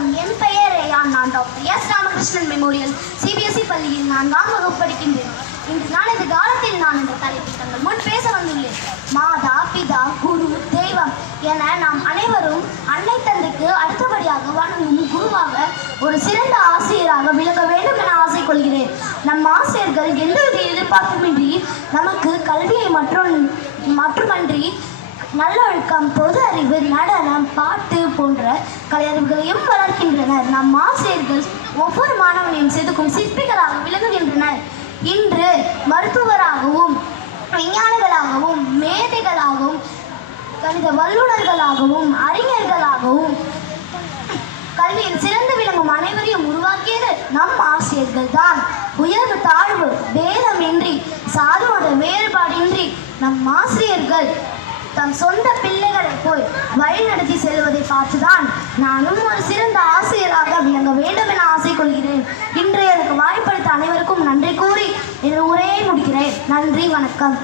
வணக்கம். என் பெயர் ரேயான். நான் doctor S Ramakrishnan memorial CBSE பள்ளியில் நான் வகுப்பு படிக்கின்றேன். இன்று நான் இந்த காலத்தில் நான் இந்த தலைப்பில் தங்கள் முன் பேச வந்துள்ளேன். மாதா பிதா குரு தெய்வம் என நாம் அனைவரும் அன்னை தந்தைக்கு அடுத்தபடியாக வணங்கும் குருவாக ஒரு சிறந்த ஆசிரியராக விளங்க வேண்டும் என ஆசை கொள்கிறேன் நம் ஆசிரியர்கள் எந்தவித எதிர்பார்ப்புமின்றி நமக்கு கல்வியை மற்றும் மட்டுமன்றி நல்லொழுக்கம் பொது அறிவு நடனம் பாட்டு போன்ற கலையறிவுகளையும் வளர்க்கின்றனர். நம் ஆசிரியர்கள் ஒவ்வொரு மாணவனையும் செதுக்கும் சிற்பிகளாக விளங்குகின்றனர். இன்று மருத்துவராகவும் விஞ்ஞானிகளாகவும் மேதைகளாகவும் கணித வல்லுநர்களாகவும் அறிஞர்களாகவும் கல்வியில் சிறந்து விளங்கும் அனைவரையும் உருவாக்கியது நம் ஆசிரியர்கள் தான் உயர்வு தாழ்வு பேதமின்றி சாது வேறுபாடின்றி நம் ஆசிரியர்கள் தம் சொந்த பிள்ளைகளை போய் வழிநடத்தி செல்வதை பார்த்துதான் நானும் ஒரு சிறந்த ஆசிரியராக விளங்க வேண்டும் என ஆசை கொள்கிறேன் இன்று எனக்கு வாய்ப்பளித்த அனைவருக்கும் நன்றி கூறி என் உரையை முடிக்கிறேன். நன்றி வணக்கம்.